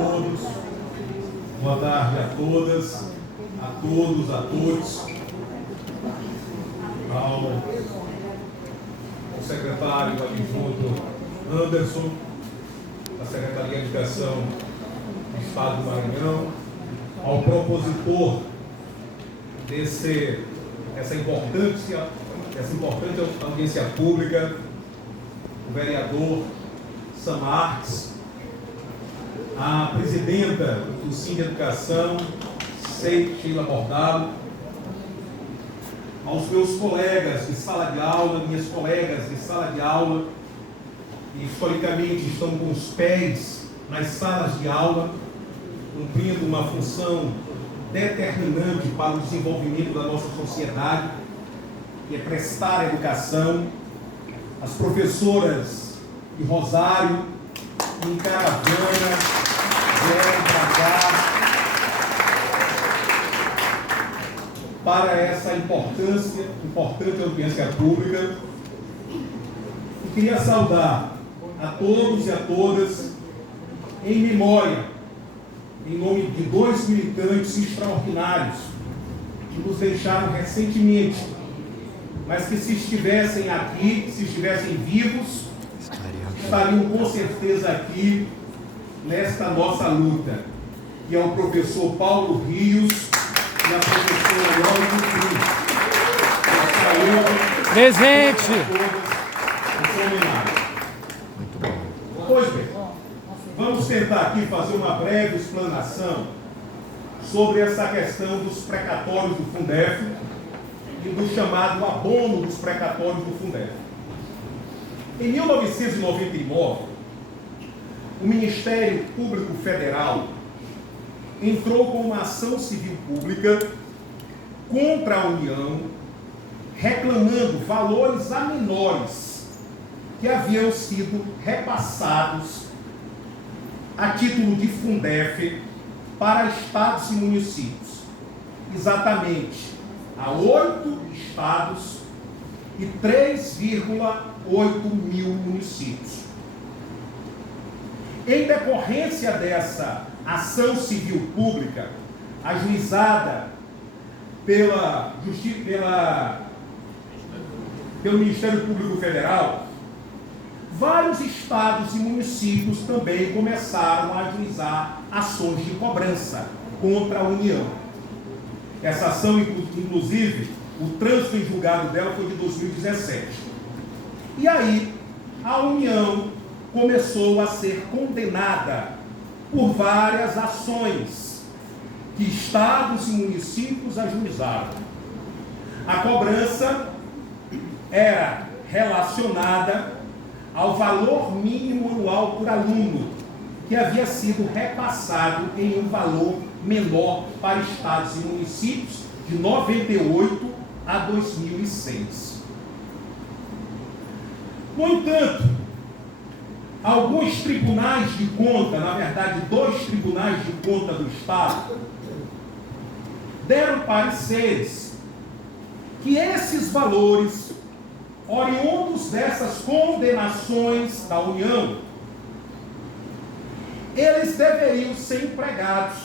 todos, boa tarde a todas, a todos, a todos. Ao secretário adjunto Anderson, da Secretaria de Educação do Estado do Maranhão, ao propositor dessa importante audiência pública, o vereador Sam Marques, a presidenta do Sim de Educação, Sheila Bordalo, aos meus colegas de sala de aula, minhas colegas de sala de aula, que historicamente estão com os pés nas salas de aula, cumprindo uma função determinante para o desenvolvimento da nossa sociedade, que é prestar educação, as professoras de Rosário, em caravana, vieram para cá para essa importante audiência pública. E queria saudar a todos e a todas, em memória, em nome de dois militantes extraordinários, que nos deixaram recentemente, mas que se estivessem aqui, se estivessem vivos, estariam com certeza aqui nesta nossa luta, que é o professor Paulo Rios e a professora Lógica Cruz. Presente! Muito bom. Pois bem, vamos tentar aqui fazer uma breve explanação sobre essa questão dos precatórios do Fundef e do chamado abono dos precatórios do Fundef. Em 1999, o Ministério Público Federal entrou com uma ação civil pública contra a União, reclamando valores a menores que haviam sido repassados a título de Fundef para estados e municípios, exatamente a 8 estados e 3,8 mil municípios. Em decorrência dessa ação civil pública, ajuizada pelo Ministério Público Federal, vários estados e municípios também começaram a ajuizar ações de cobrança contra a União. Essa ação, inclusive, o trânsito em julgado dela foi de 2017. E aí, a União começou a ser condenada por várias ações que estados e municípios ajuizaram. A cobrança era relacionada ao valor mínimo anual por aluno, que havia sido repassado em um valor menor para estados e municípios de 98 a 2006. No entanto, alguns tribunais de conta, na verdade, 2 tribunais de conta do Estado, deram pareceres que esses valores, oriundos dessas condenações da União, eles deveriam ser empregados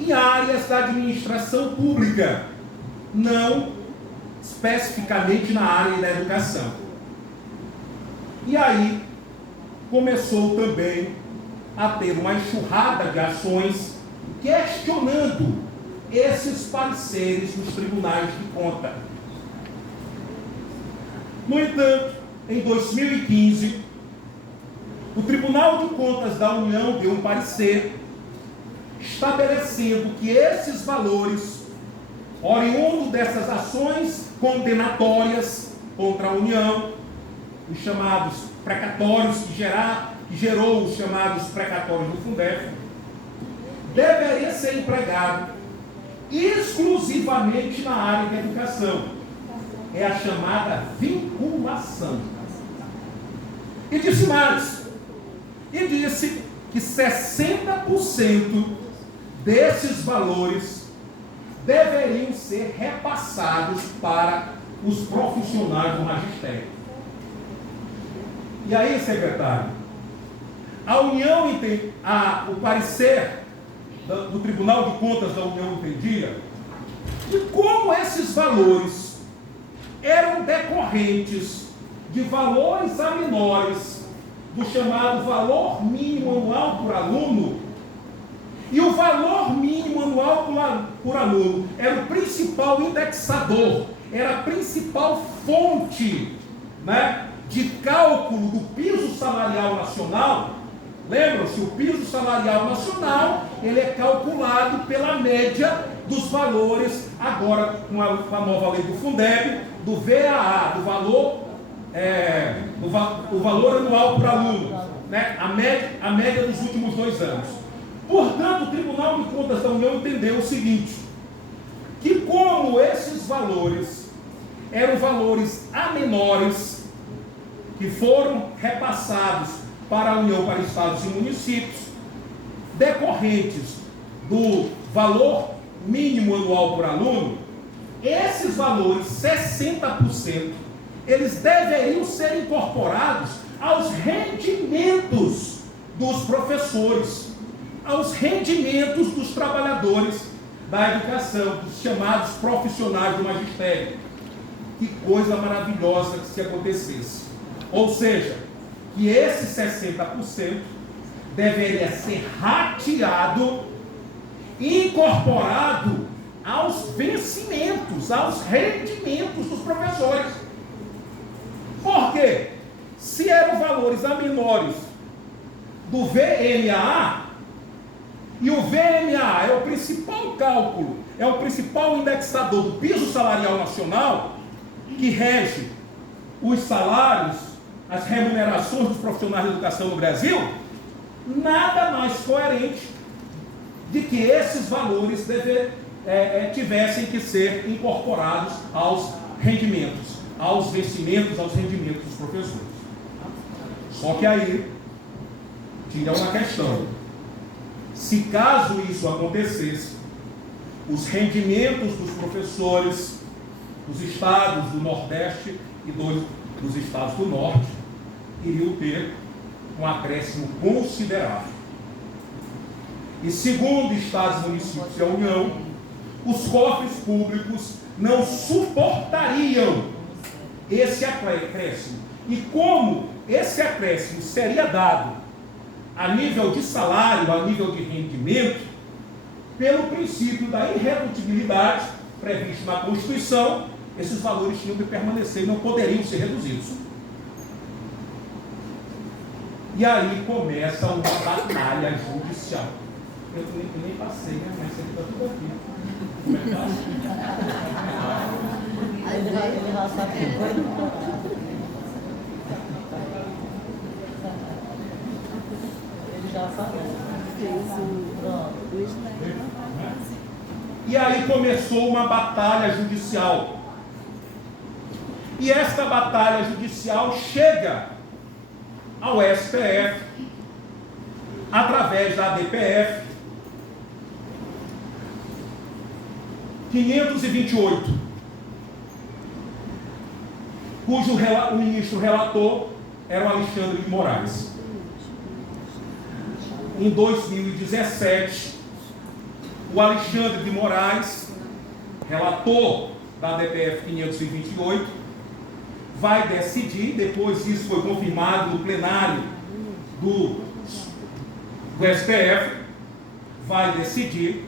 em áreas da administração pública, não especificamente na área da educação. E aí começou também a ter uma enxurrada de ações questionando esses pareceres nos tribunais de conta. No entanto, em 2015, o Tribunal de Contas da União deu um parecer estabelecendo que esses valores, oriundos dessas ações condenatórias contra a União, os chamados precatórios, que gerou os chamados precatórios do Fundef, deveria ser empregado exclusivamente na área da educação. É a chamada vinculação. E disse mais, disse que 60% desses valores deveriam ser repassados para os profissionais do magistério. E aí, secretário, a União o parecer do Tribunal de Contas da União entendia que como esses valores eram decorrentes de valores a menores do chamado valor mínimo anual por aluno, e o valor mínimo anual por aluno era o principal indexador, era a principal fonte, né, de cálculo do piso salarial nacional. Lembram-se, o piso salarial nacional, ele é calculado pela média dos valores, agora com a nova lei do Fundeb, do VAA, do valor, o valor anual por aluno, né? a média dos últimos 2 anos. Portanto, o Tribunal de Contas da União entendeu o seguinte, que como esses valores eram valores a menores, que foram repassados para a União, para estados e municípios, decorrentes do valor mínimo anual por aluno, esses valores, 60%, eles deveriam ser incorporados aos rendimentos dos professores, aos rendimentos dos trabalhadores da educação, dos chamados profissionais do magistério. Que coisa maravilhosa que se acontecesse. Ou seja, que esse 60% deveria ser rateado e incorporado aos vencimentos, aos rendimentos dos professores. Por quê? Se eram valores a menores do VMAA, e o VMAA é o principal cálculo, é o principal indexador do piso salarial nacional, que rege os salários, as remunerações dos profissionais de educação no Brasil, nada mais coerente de que esses valores tivessem que ser incorporados aos rendimentos, aos vencimentos, aos rendimentos dos professores. Só que aí tinha uma questão. Se caso isso acontecesse, os rendimentos dos professores dos estados do Nordeste e dos estados do Norte iriam ter um acréscimo considerável. E segundo estados, municípios e a União, os cofres públicos não suportariam esse acréscimo. E como esse acréscimo seria dado a nível de salário, a nível de rendimento, pelo princípio da irredutibilidade previsto na Constituição, esses valores tinham de permanecer e não poderiam ser reduzidos. E aí começa uma batalha judicial. Eu nem passei, né? Mas isso aqui está tudo aqui. Como é que tá? Ele já sabe que foi. Ele já sabe. E aí começou uma batalha judicial. E esta batalha judicial chega ao STF, através da ADPF 528, cujo o ministro relator era o Alexandre de Moraes. Em 2017, o Alexandre de Moraes, relator da ADPF 528, vai decidir, depois isso foi confirmado no plenário do STF, vai decidir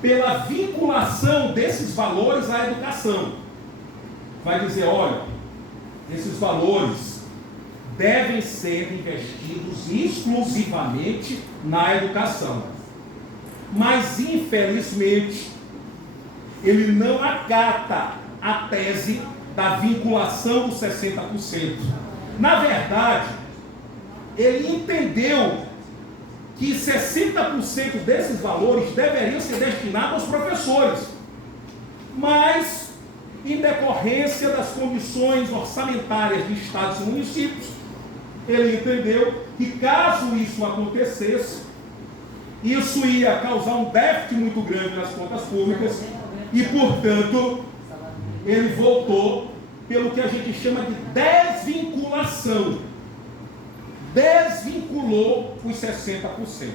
pela vinculação desses valores à educação. Vai dizer, olha, esses valores devem ser investidos exclusivamente na educação. Mas, infelizmente, ele não acata a tese da vinculação dos 60%. Na verdade, ele entendeu que 60% desses valores deveriam ser destinados aos professores. Mas, em decorrência das condições orçamentárias de estados e municípios, ele entendeu que caso isso acontecesse, isso ia causar um déficit muito grande nas contas públicas e, portanto, ele voltou pelo que a gente chama de desvinculação desvinculou os 60%.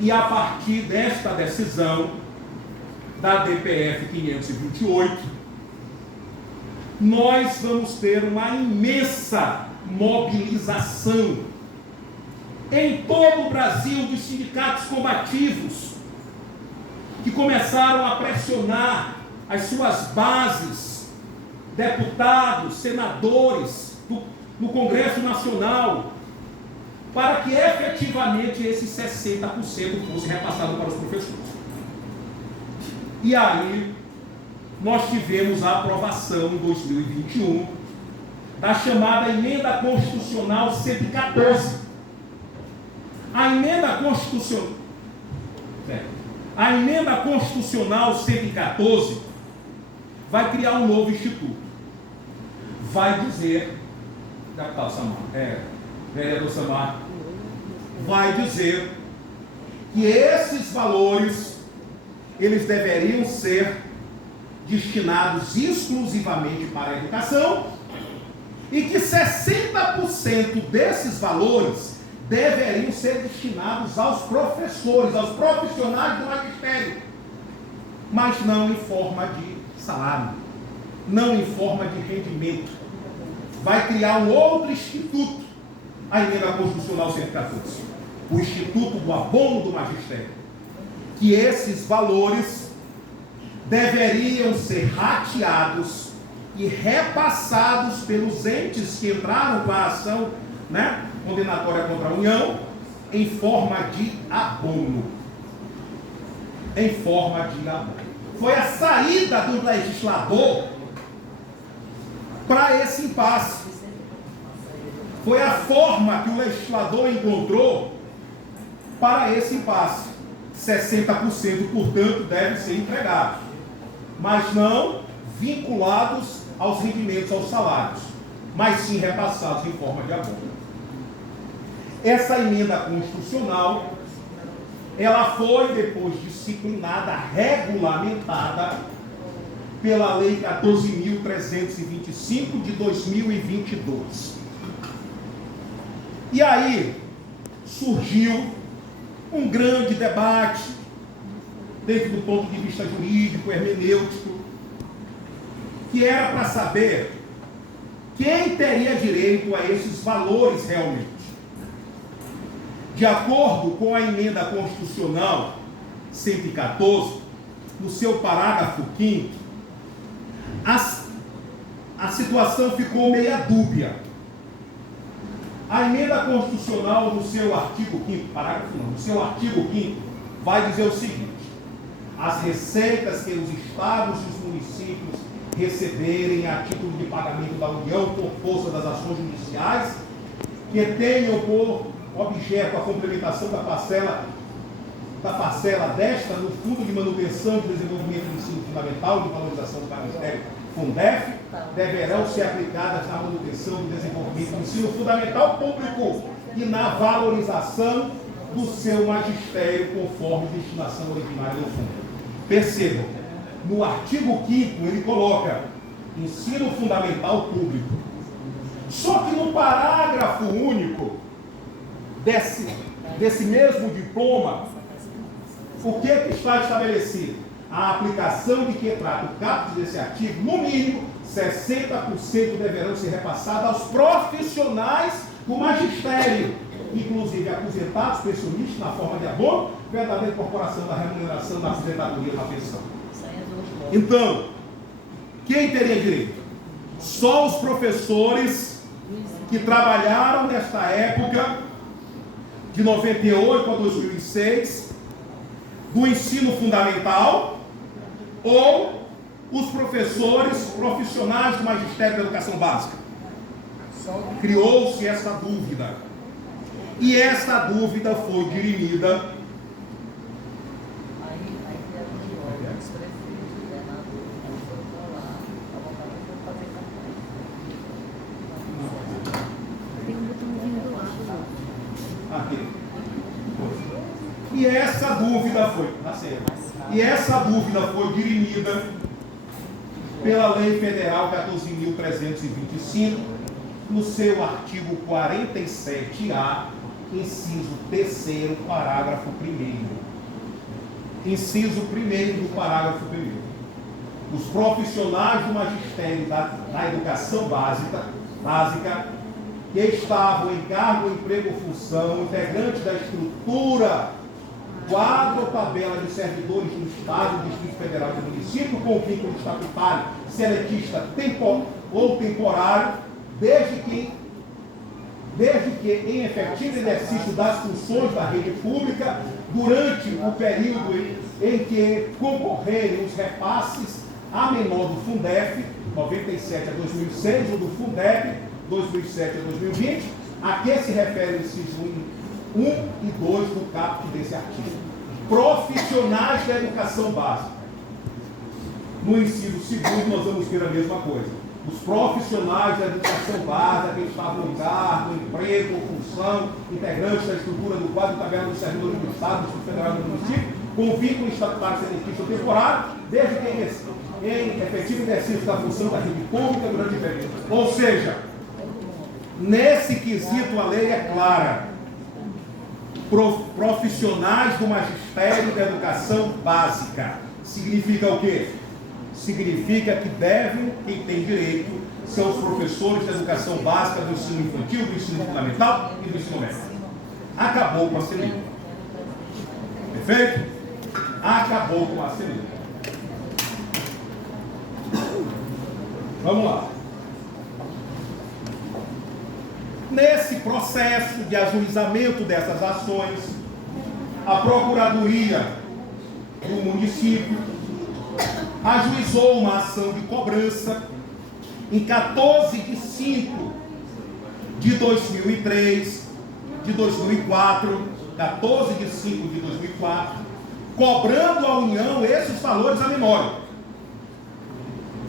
E a partir desta decisão da DPF 528, nós vamos ter uma imensa mobilização em todo o Brasil dos sindicatos combativos, que começaram a pressionar as suas bases, deputados, senadores no Congresso Nacional, para que efetivamente esses 60% fosse repassado para os professores. E aí, nós tivemos a aprovação em 2021 da chamada Emenda Constitucional 114. A Emenda Constitucional 114 vai criar um novo instituto. Vai dizer, deputado Samar, vereador Samar, vai dizer que esses valores, eles deveriam ser destinados exclusivamente para a educação e que 60% desses valores deveriam ser destinados aos professores, aos profissionais do magistério, mas não em forma de salário, não em forma de rendimento. Vai criar um outro instituto, a Emenda Constitucional 114, o Instituto do Abono do Magistério, que esses valores deveriam ser rateados e repassados pelos entes que entraram com a ação, condenatória contra a União, em forma de abono. Em forma de abono. Foi a saída do legislador para esse impasse. Foi a forma que o legislador encontrou para esse impasse. 60%, portanto, devem ser entregados, mas não vinculados aos rendimentos, aos salários, mas sim repassados em forma de abono. Essa emenda constitucional, ela foi depois disciplinada, regulamentada pela Lei 14.325 de 2022. E aí surgiu um grande debate, desde do ponto de vista jurídico, hermenêutico, que era para saber quem teria direito a esses valores realmente. De acordo com a Emenda Constitucional 114, no seu parágrafo 5º, a situação ficou meia dúbia. A Emenda Constitucional, no seu artigo 5º, no seu artigo 5º, vai dizer o seguinte: as receitas que os estados e os municípios receberem a título de pagamento da União por força das ações judiciais, que tenham por objeto a complementação da parcela desta no Fundo de Manutenção e Desenvolvimento do Ensino Fundamental e de Valorização do Magistério, FUNDEF, deverão ser aplicadas na manutenção e desenvolvimento do ensino fundamental público e na valorização do seu magistério conforme destinação originária do fundo. Percebam, no artigo 5º ele coloca ensino fundamental público. Só que no parágrafo único desse mesmo diploma, o que está estabelecido? A aplicação de que trata o caput desse artigo, no mínimo, 60% deverão ser repassados aos profissionais do magistério, inclusive aposentados, pensionistas, na forma de abono, verdadeira incorporação da remuneração da aposentadoria na pensão. Então, quem teria direito? Só os professores que trabalharam nesta época, de 98 a 2006, do ensino fundamental, ou os professores profissionais do magistério da educação básica. Criou-se essa dúvida. E essa dúvida foi dirimida aqui. E essa dúvida foi dirimida pela Lei Federal 14.325 no seu artigo 47A, inciso 3º, parágrafo 1º. Inciso 1º do parágrafo 1º. Os profissionais do magistério da educação básica, que estavam em cargo, emprego ou função, integrantes da estrutura, quadro ou tabela de servidores do Estado, do Distrito Federal e do município, com vínculo estatutário, seletista ou temporário, desde que em efetivo exercício das funções da rede pública, durante o período em que concorrerem os repasses a menor do Fundef, 97 a 2006, ou do Fundeb, 2007 a 2020, a que se refere o inciso 1 e 2 do caput desse artigo. Profissionais da educação básica. No inciso 2 nós vamos ter a mesma coisa. Os profissionais da educação básica que estavam no cargo, emprego, função, integrantes da estrutura do quadro e tabela dos servidores do Estado, do Distrito Federal e do município, com vínculo estatutário, seletista ou temporário, desde que em efetivo exercício da função da rede pública durante o período. Ou seja, nesse quesito a lei é clara. Profissionais do magistério da educação básica. Significa o quê? Significa que quem tem direito, são os professores da educação básica, do ensino infantil, do ensino fundamental e do ensino médio. Acabou com a CNI. Perfeito? Acabou com a CNI. Vamos lá. Nesse processo de ajuizamento dessas ações, a Procuradoria do município ajuizou uma ação de cobrança em 14 de 5 de 2003, de 2004, 14 de 5 de 2004, cobrando à União esses valores à memória.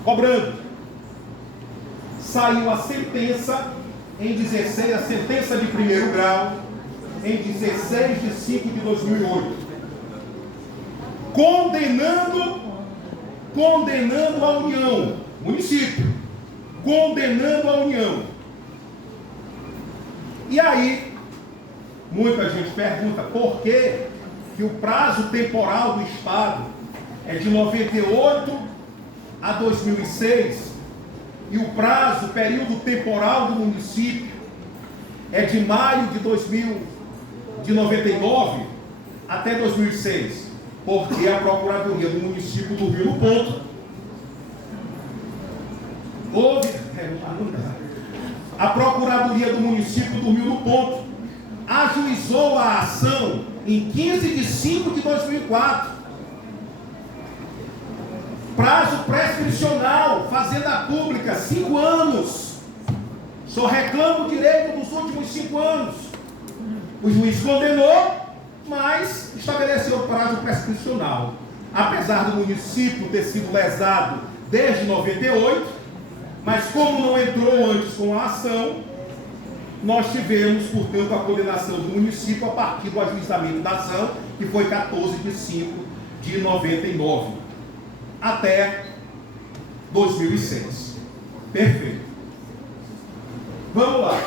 Cobrando. Saiu a sentença em 16, a sentença de primeiro grau, em 16 de 5 de 2008, condenando a União, município, condenando a União. E aí, muita gente pergunta por que o prazo temporal do Estado é de 98 a 2006 e o período temporal do município é de maio de 99 até 2006, porque a Procuradoria do município dormiu no ponto. A Procuradoria do município dormiu no ponto, ajuizou a ação em 15 de 5 de 2004. Prazo prescricional, Fazenda Pública, 5 anos. Só reclamo o direito dos últimos 5 anos. O juiz condenou, mas estabeleceu o prazo prescricional. Apesar do município ter sido lesado desde 98, mas como não entrou antes com a ação, nós tivemos, portanto, a condenação do município a partir do ajuizamento da ação, que foi 14 de 5 de 99. Até 2006. Perfeito. Vamos lá.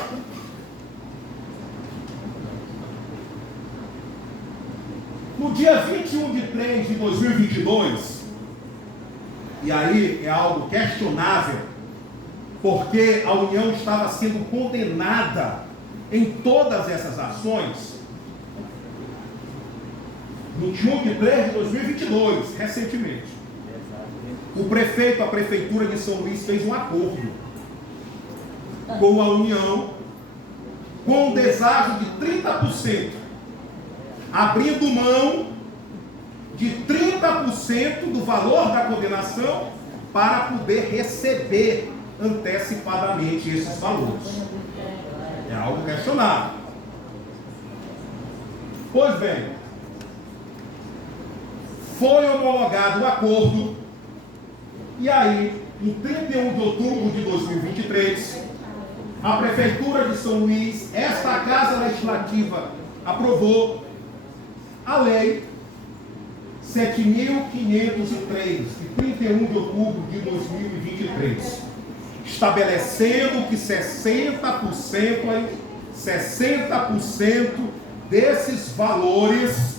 No dia 21 de 3 de 2022, e aí é algo questionável, porque a União estava sendo condenada em todas essas ações. 21 de 3 de 2022, recentemente. O prefeito, a prefeitura de São Luís fez um acordo com a União com um deságio de 30%, abrindo mão de 30% do valor da condenação para poder receber antecipadamente esses valores. É algo questionável. Pois bem, foi homologado o acordo. E aí, em 31 de outubro de 2023, a Prefeitura de São Luís, esta Casa Legislativa, aprovou a Lei 7.503, de 31 de outubro de 2023, estabelecendo que 60% desses valores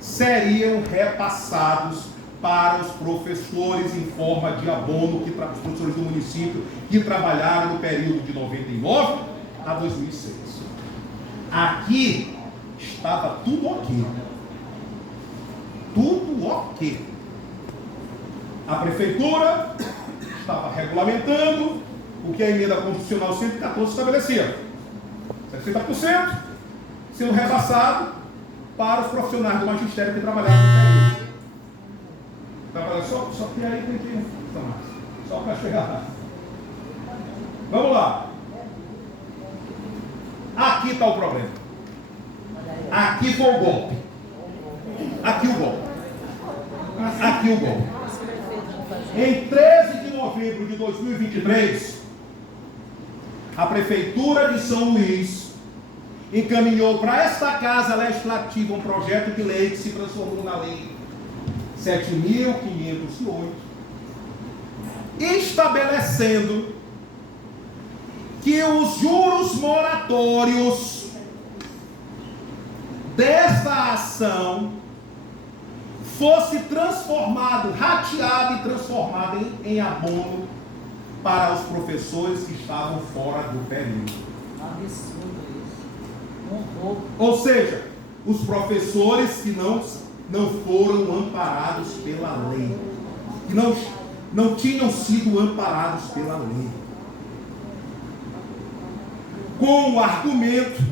seriam repassados para os professores em forma de abono, os professores do município que trabalharam no período de 99 a 2006. Aqui estava tudo ok. Tudo ok. A prefeitura estava regulamentando o que a emenda constitucional 114 estabelecia. 60% sendo repassado para os profissionais do magistério que trabalhavam no período. Só que aí tem que... Só para chegar lá. Vamos lá. Aqui está o problema. Aqui foi o golpe. Aqui o golpe. Aqui o golpe. Em 13 de novembro de 2023, a Prefeitura de São Luís encaminhou para esta Casa Legislativa um projeto de lei que se transformou na Lei 7.508, estabelecendo que os juros moratórios desta ação fosse transformado, rateado e transformado em abono para os professores que estavam fora do período. Absurdo isso. Um roubo. Ou seja, os professores que não foram amparados pela lei, que não tinham sido amparados pela lei, com o argumento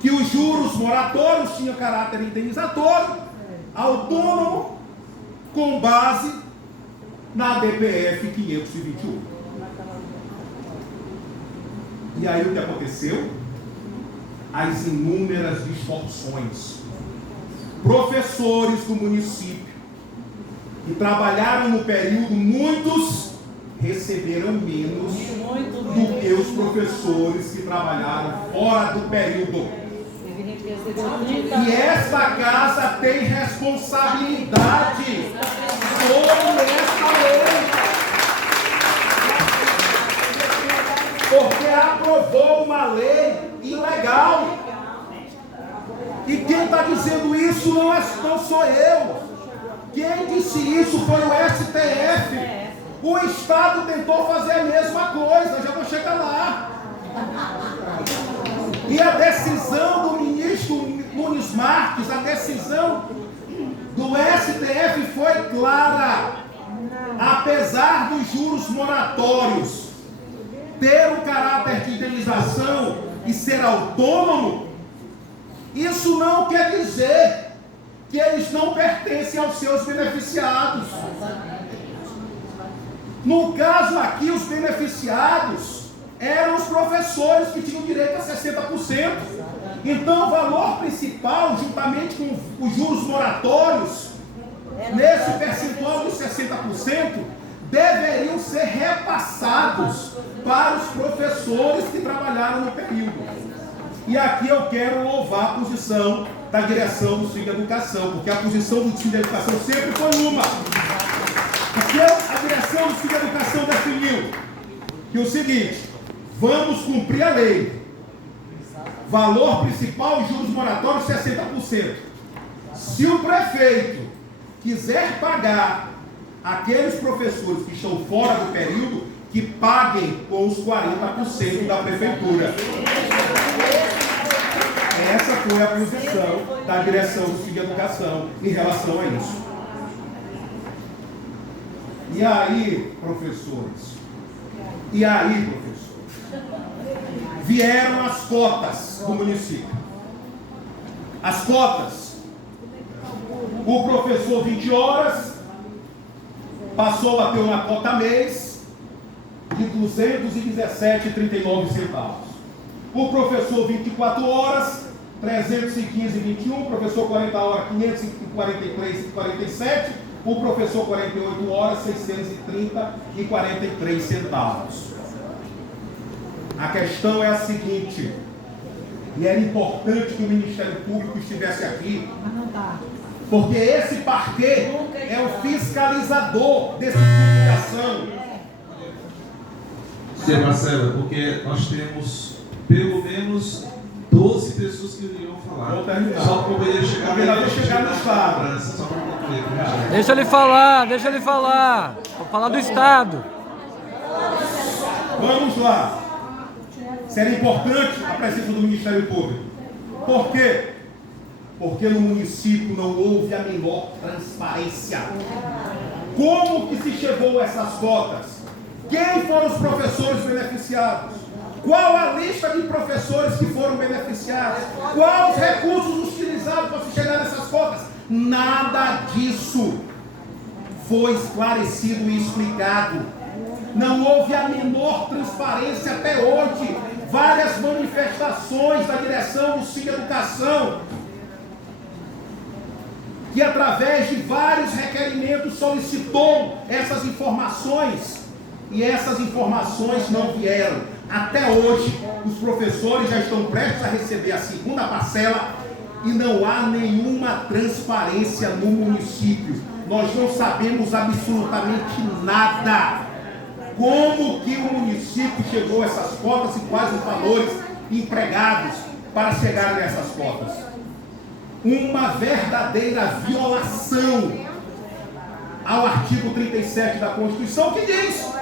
que os juros moratórios tinham caráter indenizatório, autônomo, com base na DPF 521. E aí o que aconteceu? As inúmeras distorções. Professores do município que trabalharam no período, muitos receberam menos do que os professores que trabalharam fora do período. E esta casa tem responsabilidade sobre esta lei, porque aprovou uma lei ilegal. E quem está dizendo isso não sou eu. Quem disse isso foi o STF. O Estado tentou fazer a mesma coisa, já vou chegar lá. E a decisão do ministro Nunes Marques, a decisão do STF foi clara. Apesar dos juros moratórios ter um caráter de indenização e ser autônomo, isso não quer dizer que eles não pertencem aos seus beneficiados. No caso aqui, os beneficiados eram os professores que tinham direito a 60%. Então, o valor principal, juntamente com os juros moratórios, nesse percentual de 60%, deveriam ser repassados para os professores que trabalharam no período. E aqui eu quero louvar a posição da direção do Cine Educação, porque a posição do Cine Educação sempre foi uma. Porque a direção do Cine Educação definiu que o seguinte: vamos cumprir a lei. Valor principal e juros moratórios 60%. Se o prefeito quiser pagar aqueles professores que estão fora do período, que paguem com os 40% da prefeitura. Essa foi a posição da direção do Cine Educação em relação a isso. E aí, professores? Vieram as cotas do município. As cotas. O professor 20 horas passou a ter uma cota mês de R$ 217,39. O professor 24 horas, 315,21. O professor 40 horas, 543,47. O professor 48 horas, 630,43. A questão é a seguinte, e era importante que o Ministério Público estivesse aqui, porque esse parquê é o fiscalizador desse tipo de ação. Ser Marcela, porque nós temos pelo menos 12 pessoas que iriam falar. Vou terminar. Só para poder chegar, chegar no Estado. Só para concluir. Deixa ele falar. Vou falar do Estado. Vamos lá. Seria importante a presença do Ministério Público. Por quê? Porque no município não houve a menor transparência. Como que se chegou a essas cotas? Quem foram os professores beneficiados? Qual a lista de professores que foram beneficiados? Quais os recursos utilizados para se chegar nessas cotas? Nada disso foi esclarecido e explicado. Não houve a menor transparência até hoje. Várias manifestações da direção do SIC Educação, que através de vários requerimentos solicitou essas informações, e essas informações não vieram. Até hoje, os professores já estão prestes a receber a segunda parcela e não há nenhuma transparência no município. Nós não sabemos absolutamente nada. Como que o município chegou a essas cotas e quais os valores empregados para chegar nessas cotas? Uma verdadeira violação ao artigo 37 da Constituição, que diz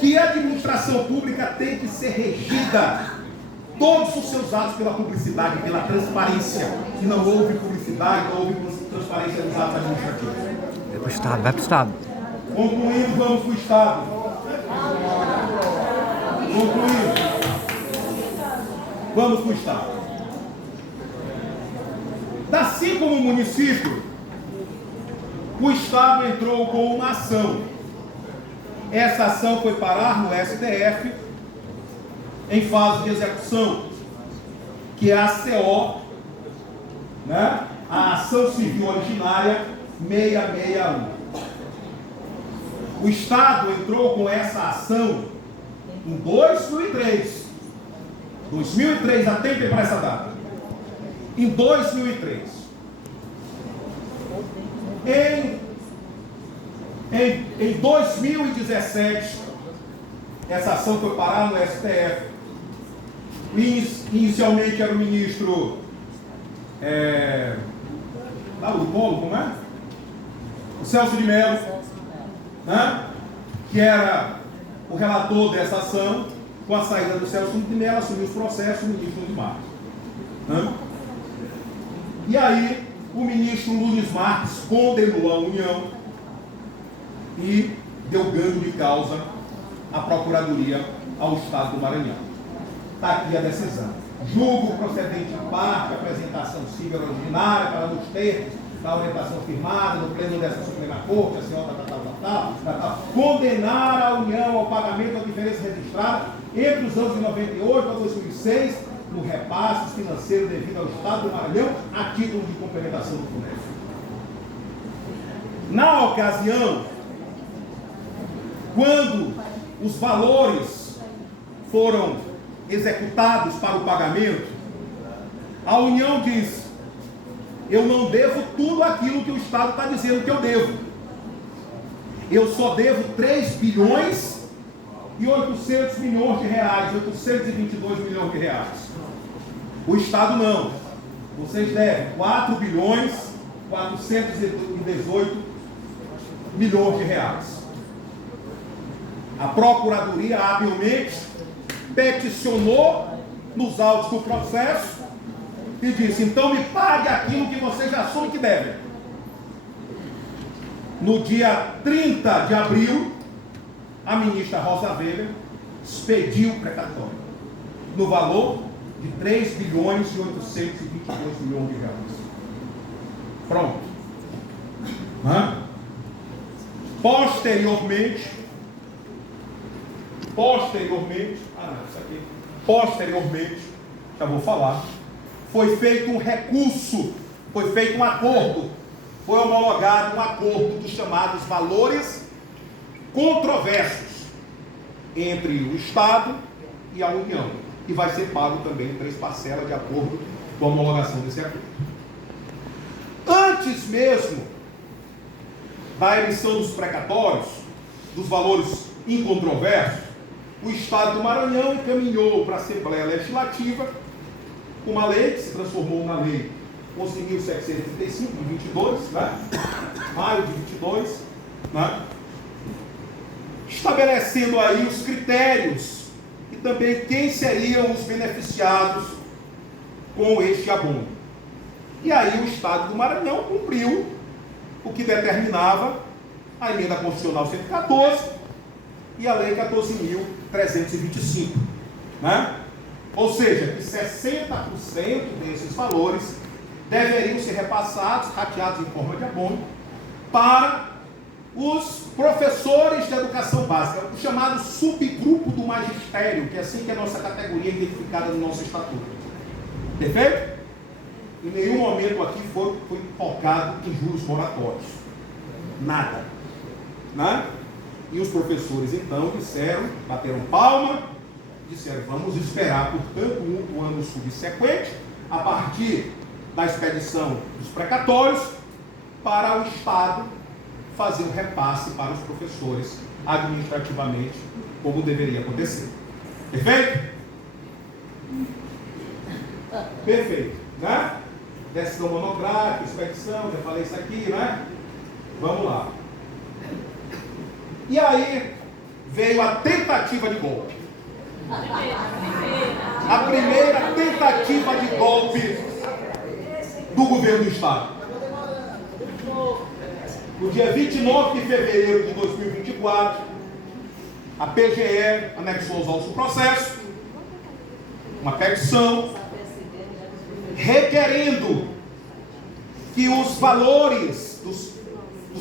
que a administração pública tem que ser regida, todos os seus atos, pela publicidade, pela transparência. E não houve publicidade, não houve transparência nos atos administrativos. Vai para o Estado, vai para o Estado. Concluindo, vamos para o Estado. Concluindo, vamos para o Estado. Assim como o município, o Estado entrou com uma ação. Essa ação foi parar no STF, em fase de execução, que é a CO, né? A Ação Civil Originária 661. O Estado entrou com essa ação em 2003. 2003, atentem para essa data. Em 2003. Em 2017, essa ação foi parar no STF. Inicialmente era o ministro do Polo, como é? O Celso de Mello, né? Que era o relator dessa ação. Com a saída do Celso de Mello, assumiu os processos o ministro Nunes Marques, né? E aí o ministro Nunes Marques condenou a União e deu ganho de causa à Procuradoria ao Estado do Maranhão. Está aqui a decisão. Julgo procedente de parte, apresentação civil originária para nos termos da orientação firmada no pleno dessa Suprema Corte, a senhora condenar a União ao pagamento da diferença registrada entre os anos de 98 a 2006 no repasse financeiro devido ao Estado do Maranhão a título de complementação do FUNEF. Na ocasião, quando os valores foram executados para o pagamento, a União diz: eu não devo tudo aquilo que o Estado está dizendo que eu devo. Eu só devo 3 bilhões e 800 milhões de reais, 822 milhões de reais. O Estado não. Vocês devem 4 bilhões 418 milhões de reais. A Procuradoria habilmente peticionou nos autos do processo e disse: então me pague aquilo que vocês já assumem que devem. No dia 30 de abril, a ministra Rosa Weber expediu o precatório no valor de 3 bilhões e 822 milhões de reais. Pronto. Posteriormente, já vou falar, foi feito um recurso, foi feito um acordo, foi homologado um acordo dos chamados valores controversos entre o Estado e a União, que vai ser pago também em 3 parcelas de acordo com a homologação desse acordo. Antes mesmo da emissão dos precatórios, dos valores incontroversos, o Estado do Maranhão encaminhou para a Assembleia Legislativa uma lei que se transformou na Lei 11.735, de 22, né? Maio de 22, né? Estabelecendo aí os critérios e também quem seriam os beneficiados com este abono. E aí o Estado do Maranhão cumpriu o que determinava a Emenda Constitucional 114 e a Lei 14.325, né? Ou seja, que 60% desses valores deveriam ser repassados, rateados em forma de abono, para os professores de educação básica, o chamado subgrupo do magistério, que é assim que é a nossa categoria identificada no nosso estatuto. Perfeito? Em nenhum momento aqui foi focado em juros moratórios. Nada. Né? E os professores então disseram, bateram palma, disseram, vamos esperar, portanto, um ano subsequente, a partir da expedição dos precatórios, para o Estado fazer um repasse para os professores administrativamente, como deveria acontecer. Perfeito? Perfeito, né? Decisão monográfica, expedição, já falei isso aqui, né? Vamos lá. E aí veio a tentativa de golpe. A primeira tentativa de golpe do governo do Estado. No dia 29 de fevereiro de 2024, a PGE anexou aos autos do processo uma petição requerendo que os valores dos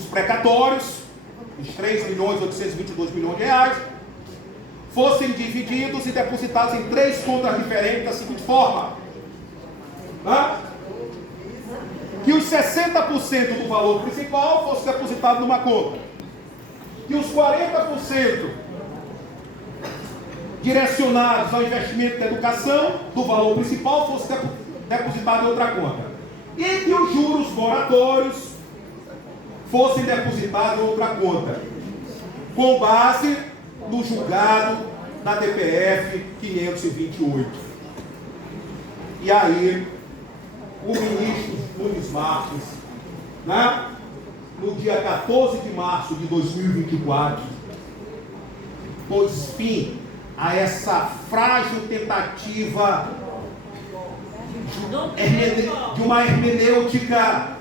precatórios, os 3.822 milhões de reais, fossem divididos e depositados em 3 contas diferentes da seguinte forma, né? Que os 60% do valor principal fosse depositado numa conta, que os 40% direcionados ao investimento da educação do valor principal fosse depositado em outra conta, e que os juros moratórios fossem depositados em outra conta, com base no julgado da DPF 528. E aí o ministro Nunes Marques, né, no dia 14 de março de 2024, pôs fim a essa frágil tentativa de uma hermenêutica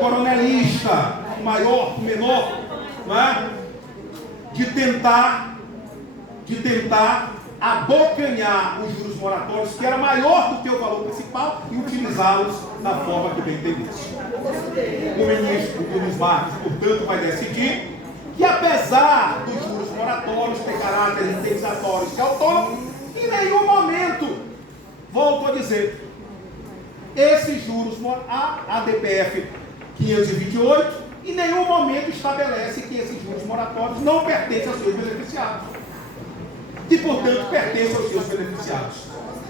coronelista, maior, menor, né, de tentar abocanhar os juros moratórios, que era maior do que o valor principal, e utilizá-los da forma que bem entendesse. O ministro Nunes Marques, portanto, vai decidir que, apesar dos juros moratórios ter caráter indenizatório e autônomo, em nenhum momento, volto a dizer, esses juros, a DPF 528, em nenhum momento estabelece que esses juros moratórios não pertencem aos seus beneficiados, que, portanto, pertencem aos seus beneficiados.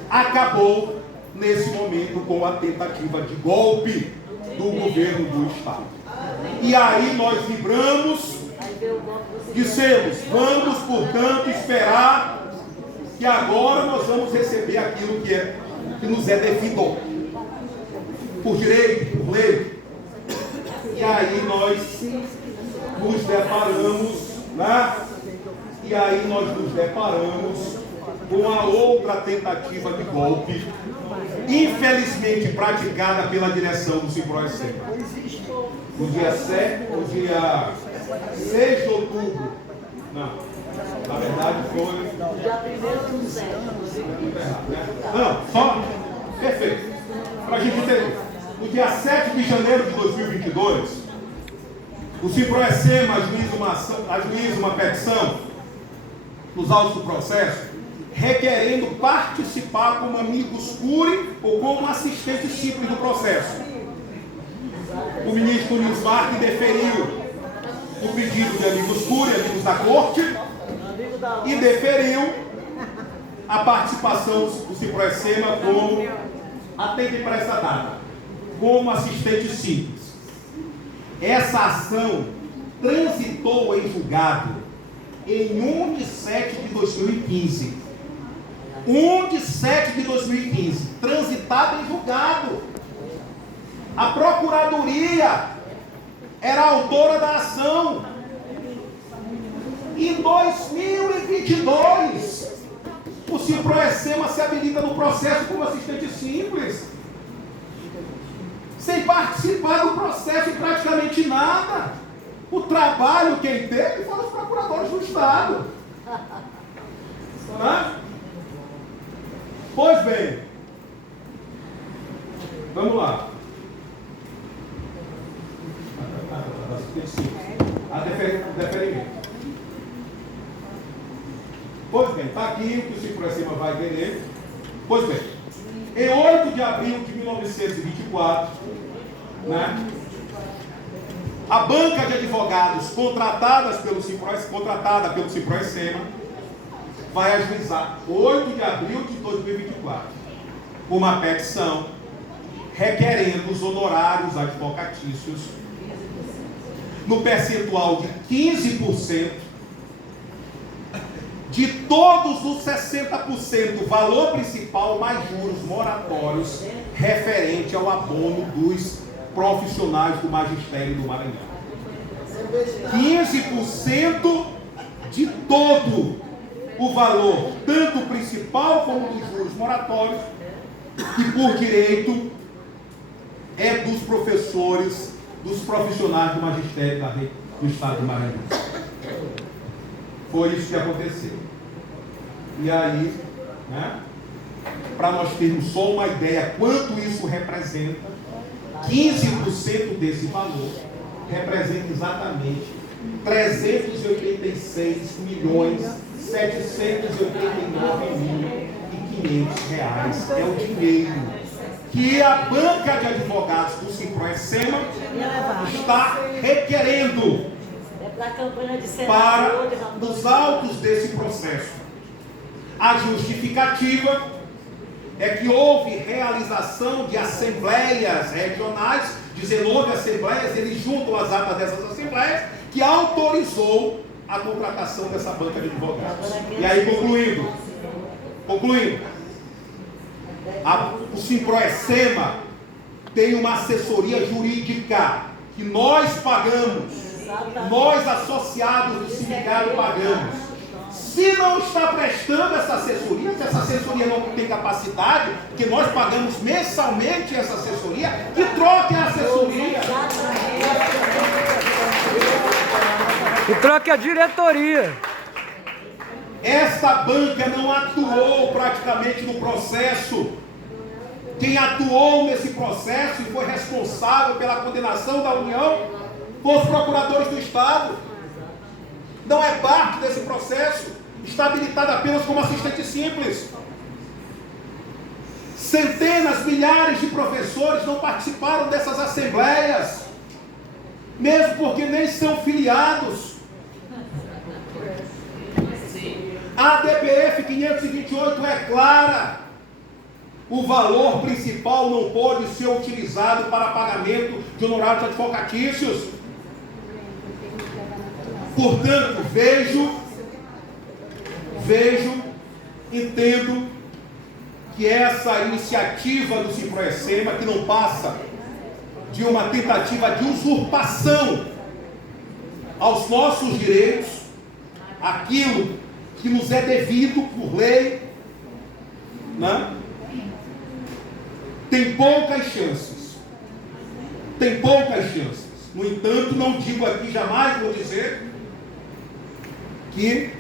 Acabou, nesse momento, com a tentativa de golpe do governo do Estado. E aí nós vibramos, dissemos, vamos, portanto, esperar que agora nós vamos receber aquilo que nos é devido, por direito, por lei. E aí nós nos deparamos, né? E aí nós nos deparamos com a outra tentativa de golpe, infelizmente praticada pela direção do Simproecem. No dia 6 de outubro, não, na verdade foi... Não, só, perfeito, para a gente entender. No dia 7 de janeiro de 2022, o Simproecem ajuiza uma petição nos autos do processo, requerendo participar como amigos curi ou como assistente simples do processo. O ministro Nunes Marques deferiu o pedido de amigos curi, amigos da corte, e deferiu a participação do Simproecem como, atentem para essa data, como assistente simples. Essa ação transitou em julgado em 1 de 7 de 2015. 1 de 7 de 2015, transitado em julgado. A Procuradoria era a autora da ação. Em 2022, o Simproecema se habilita no processo como assistente simples, sem participar do processo em praticamente nada. O trabalho quem teve foram os procuradores do Estado. Né? Pois bem, vamos lá. A deferimento. Pois bem, está aqui o que o Simproecema vai entender. Pois bem, em 8 de abril de 1924, né, a banca de advogados contratada pelo Simproecema vai ajuizar, 8 de abril de 2024, uma petição requerendo os honorários advocatícios no percentual de 15% de todos os 60% valor principal mais juros moratórios referente ao abono dos profissionais do magistério do Maranhão. 15% de todo o valor, tanto principal como dos juros moratórios, que por direito é dos professores, dos profissionais do magistério do Estado do Maranhão. Foi isso que aconteceu. E aí, né, para nós termos só uma ideia quanto isso representa, 15% desse valor representa exatamente 386.789.500 reais. É o dinheiro que a banca de advogados do Simproecema está requerendo para os autos desse processo. A justificativa é que houve realização de assembleias regionais, 19 assembleias, eles juntam as atas dessas assembleias, que autorizou a contratação dessa banca de advogados. E aí, concluindo, o Simproecema tem uma assessoria jurídica que nós pagamos, nós associados do sindicato pagamos. Se não está prestando essa assessoria, se essa assessoria não tem capacidade, que nós pagamos mensalmente essa assessoria, que troque a assessoria. E troque a diretoria. Esta banca não atuou praticamente no processo. Quem atuou nesse processo e foi responsável pela condenação da União foram os procuradores do Estado. Não é parte desse processo. Está habilitado apenas como assistente simples. Centenas, milhares de professores não participaram dessas assembleias, mesmo porque nem são filiados. A DPF 528 é clara. O valor principal não pode ser utilizado para pagamento de honorários advocatícios. Portanto, vejo, entendo que essa iniciativa do Simproecema, que não passa de uma tentativa de usurpação aos nossos direitos, aquilo que nos é devido por lei, né? Tem poucas chances. No entanto, não digo aqui, jamais vou dizer que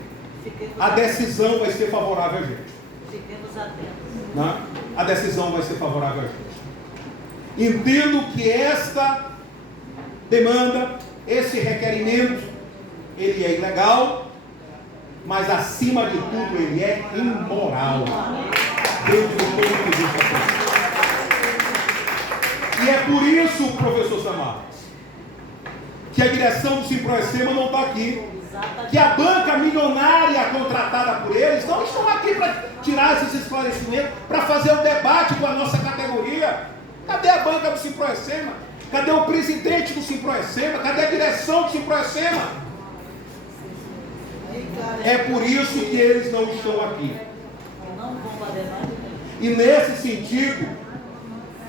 a decisão vai ser favorável a gente. Fiquemos atentos. Né? A decisão vai ser favorável a gente. Entendo que esta demanda, esse requerimento, ele é ilegal, mas acima de tudo ele é imoral. Dentro do ponto de vista político. E é por isso, professor Samaras, que a direção do Simproecema não está aqui. Que a banca milionária contratada por eles não estão aqui para tirar esses esclarecimentos, para fazer o debate com a nossa categoria. Cadê a banca do Simproecema? Cadê o presidente do Simproecema? Cadê a direção do Simproecema? É por isso que eles não estão aqui. Não vão fazer mais. E nesse sentido,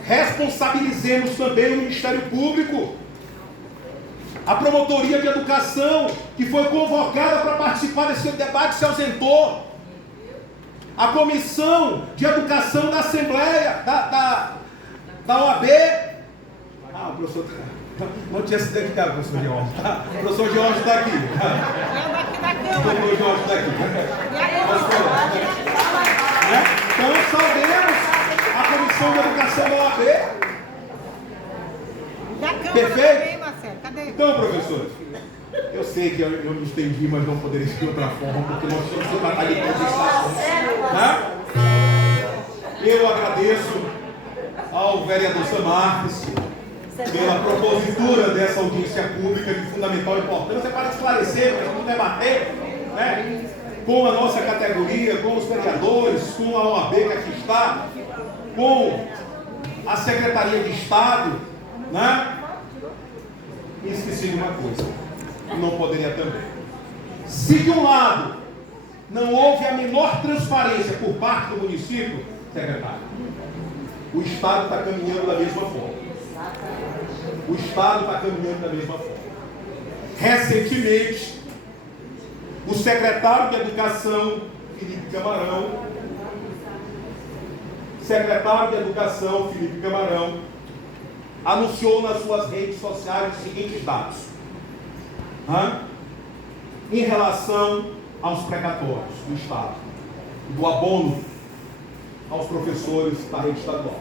responsabilizemos também o Ministério Público. A Promotoria de Educação, que foi convocada para participar desse debate, se ausentou. A Comissão de Educação da Assembleia, da OAB. Ah, o professor não tinha se dedicado, professor Jorge. Tá? O professor Jorge está aqui. O professor Jorge está aqui. Então, saudemos a Comissão de Educação da OAB. Perfeito? Então, professores, eu sei que eu me estendi, mas não poderia ser de outra forma, porque nós temos que tratar de todos esses assuntos. Tá? Eu agradeço ao vereador Samarques pela propositura dessa audiência pública de fundamental importância para esclarecer, para vamos debater, né, com a nossa categoria, com os vereadores, com a OAB que aqui está, com a Secretaria de Estado, né? E esqueci de uma coisa, que não poderia também. Se de um lado não houve a menor transparência por parte do município, secretário, o Estado está caminhando da mesma forma. O Estado está caminhando da mesma forma. Recentemente, o secretário de Educação, Felipe Camarão, anunciou nas suas redes sociais os seguintes dados. Em relação aos precatórios do Estado, do abono aos professores da rede estadual.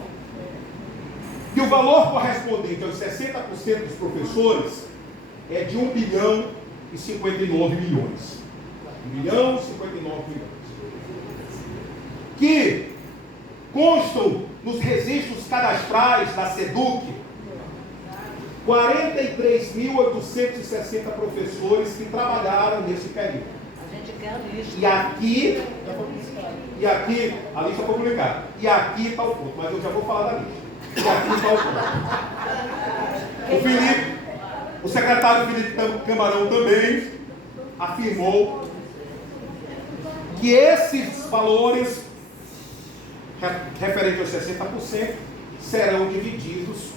E o valor correspondente aos 60% dos professores é de 1 bilhão e 59 milhões. 1 bilhão e 59 milhões. Que constam nos registros cadastrais da SEDUC 43.860 professores que trabalharam nesse período. A gente quer isso. E aqui, a lista foi publicada. E aqui está o ponto, mas eu já vou falar da lista. E aqui está o ponto. O secretário Felipe Camarão também afirmou que esses valores referentes aos 60% serão divididos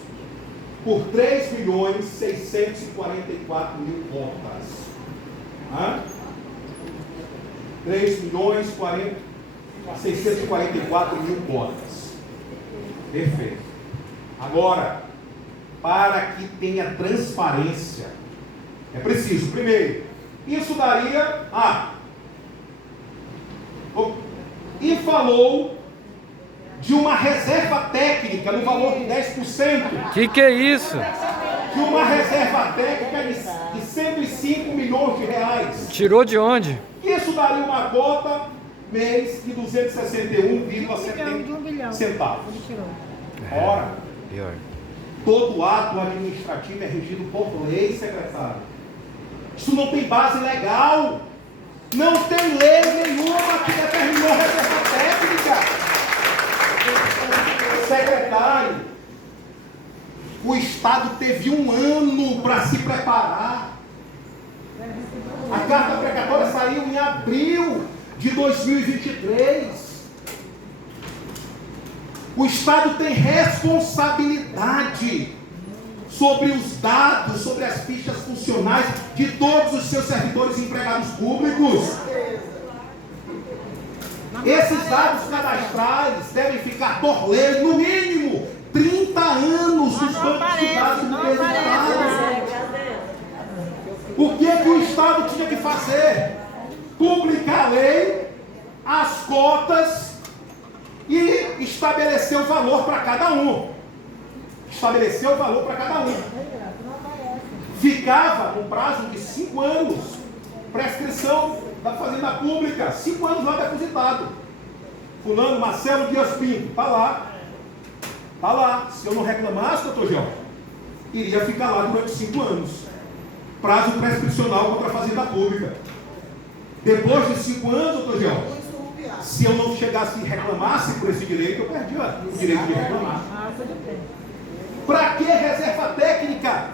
por 3.644.000 cotas. 3.644.000 cotas. Perfeito. Agora, para que tenha transparência, é preciso, primeiro, isso daria e falou de uma reserva técnica no valor de 10%. Que é isso? De uma reserva técnica de 105 milhões de reais. Tirou de onde? Isso daria uma cota mês de 261,70 centavos. Ora, Pior. todo ato administrativo é regido por lei, secretário. Isso não tem base legal. Não tem lei nenhuma que determinou a reserva técnica. Secretário, o Estado teve 1 ano para se preparar. A carta precatória saiu em abril de 2023. O Estado tem responsabilidade sobre os dados, sobre as fichas funcionais de todos os seus servidores e empregados públicos. Esses dados cadastrais devem ficar por lei, no mínimo, 30 anos nos bancos de dados do governo do Estado. O que o Estado tinha que fazer? Publicar a lei, as cotas e estabelecer o valor para cada um. Estabelecer o valor para cada um. Ficava com prazo de 5 anos. Prescrição da Fazenda Pública, 5 anos lá depositado. Fulano Marcelo Dias Pinto, está lá. Está lá. Se eu não reclamasse, doutor Jorge, iria ficar lá durante 5 anos. Prazo prescricional contra a Fazenda Pública. Depois de 5 anos, doutor Jorge, se eu não chegasse e reclamasse por esse direito, eu perdi o direito de reclamar. Para que reserva técnica?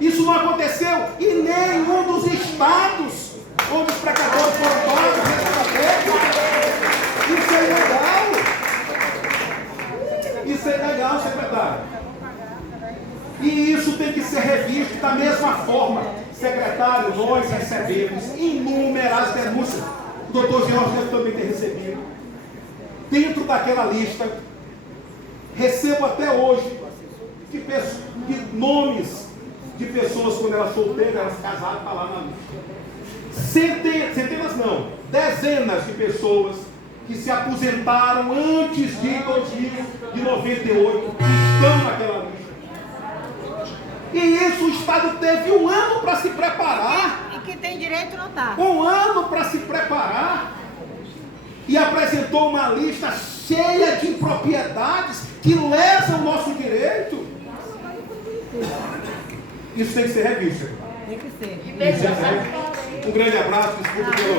Isso não aconteceu em nenhum dos estados onde os pecadores foram pagos nessa Isso é ilegal. Isso é ilegal, secretário. E isso tem que ser revisto da mesma forma. Secretário, nós recebemos inúmeras denúncias. O doutor Jorge deve também ter recebido. Dentro daquela lista, recebo até hoje de nomes de pessoas, quando elas solteiras, elas casaram, está lá na lista. Centenas não, dezenas de pessoas que se aposentaram antes de 98 estão naquela lista. E isso o Estado teve um ano para se preparar. E que tem direito não está. Um ano para se preparar. E apresentou uma lista cheia de impropriedades que lesam o nosso direito. Isso tem que ser revisto. Tem que ser. Um grande abraço, desculpe pelo...